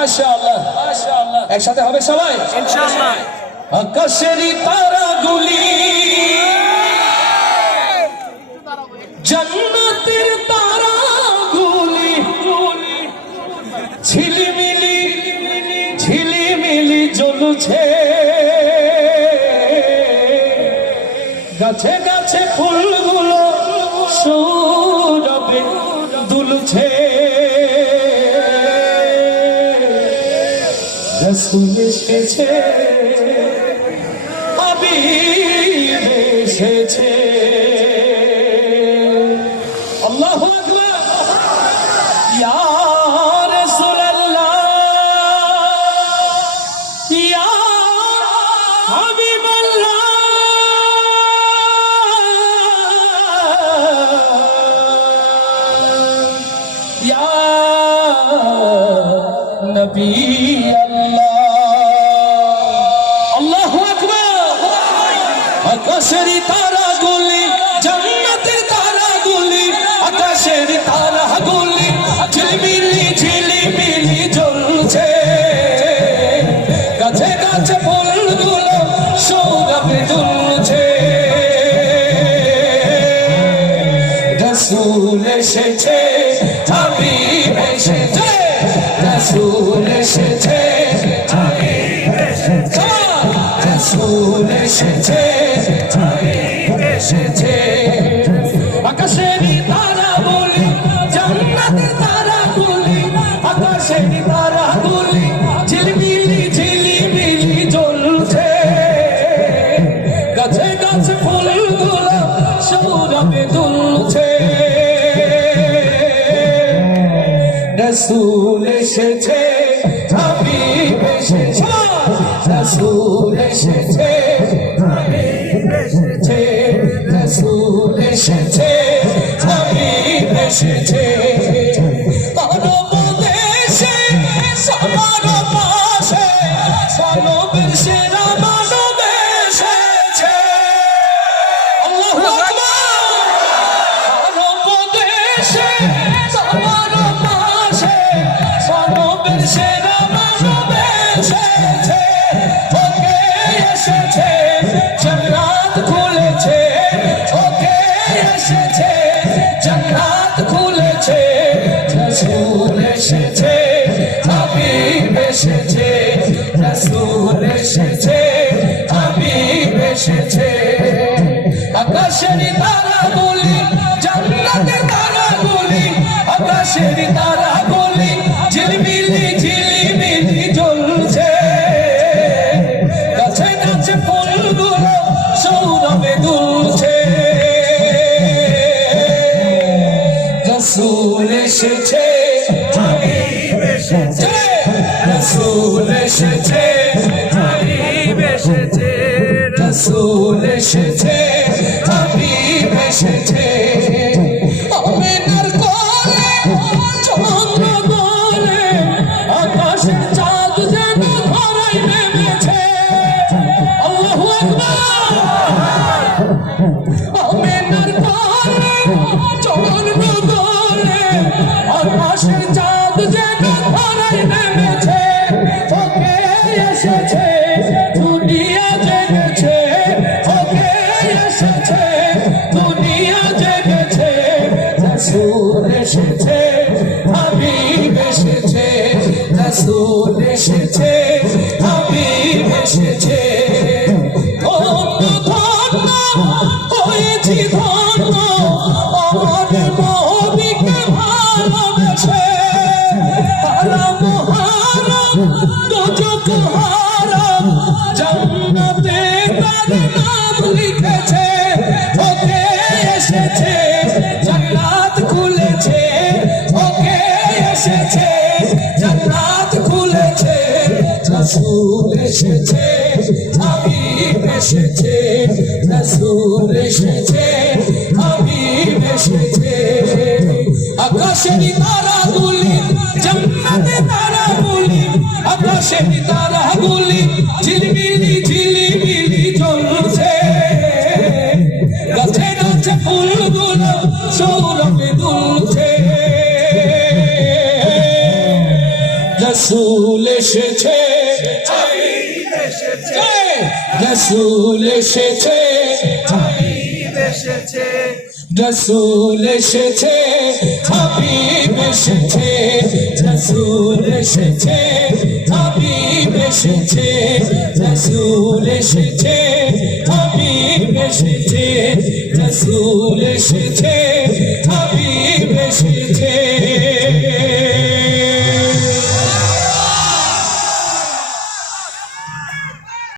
মাশাআল্লাহ মাশাআল্লাহ একসাথে হবে সবাই ইনশাআল্লাহ আকাশের তারাগুলি জান্নাতের তারাগুলি ঝিলিমিলি ঝিলিমিলি জ্বলছে গাছে গাছে ফুলগুলো সৌরভে দুলছে রাসূল এসেছে হাবিব এসেছে আল্লাহু আকবার ইয়া রাসূলুল্লাহ ইয়া হাবিবাল্লাহ ইয়া নবী আকাশের তারাগুলি জান্নাতের তারাগুলি আকাশের তারাগুলি ঝিলিমিলি ঝিলিমিলি জ্বলছে গাছে গাছে ফুলগুলো সৌরভে দুলছে রাসূল এসেছে হাবিব এসেছে রাসূল এসেছে হাবিব এসেছে রাসূল এসেছে এসেছে আকাশের তারাগুলি জান্নাতের তারাগুলি আকাশের তারাগুলি ঝিলিমিলি ঝিলিমিলি জ্বলছে গাছে গাছে ফুলগুলো সৌরভে দুলছে রাসূল এসেছে হাবিব এসেছে রাসূল এসেছে রাসূল এসেছে হাবিব এসেছে মানব দেশে সবার পাশে মানবের সেরা মানব এসেছে আল্লাহু আকবার মানব দেশে সবার পাশে মানবের সেরা মানব এসেছে ওকে এসেছে জান্নাত খুলেছে এসেছে জান্নাত খুলেছে রাসূল এসেছে হাবিব এসেছে রাসূল এসেছে হাবিব এসেছে আকাশের তারাগুলি জান্নাতের তারাগুলি আকাশের তারাগুলি ঝিলিমিলি ঝিলিমিলি জ্বলছে গাছে গাছে ফুলগুলো সৌরভে দুলছে রাসূল এসেছে হাবিব এসেছে রাসূল এসেছে হাবিব এসেছে রাসূল এসেছে হাবিব এসেছে আমিনার কোলে চন্দ্র বলে আকাশের চাঁদ যেন ধরায় নেমেছে আল্লাহু আকবার আমিনার কোলে চন্দ্র আকাশের চাঁদ যেন ধরায় নেমেছে ওকে এসেছে দুনিয়া জেগেছে ওকে এসেছে দুনিয়া জেগেছে রাসূল এসেছে হাবিব এসেছে রাসূল এসেছে হাবিব এসেছে ধন্য ধন্য হয়েছি ধন্য আমার নবীকে ভালোবেসে হারাম হারাম দোজখ হারাম জান্নাতে তার নাম লিখেছে ওকে এসেছে জান্নাত খুলেছে ওকে এসেছে জান্নাত খুলেছে রাসূল এসেছে হাবিব এসেছে রাসূল এসেছে হাবিব এসেছে আকাশের তারাগুলি জান্নাতের তারাগুলি আকাশের তারাগুলি ঝিলিমিলি ঝিলিমিলি জ্বলছে গাছে গাছে ফুলগুলো সৌরভে দুলছে রসুল এসেছে রসুল এসেছে রসুল এসেছে হাবিব এসেছে রসুল এসেছে হাবিব এসেছে রসুল এসেছে হাবিব এসেছে রসুল এসেছে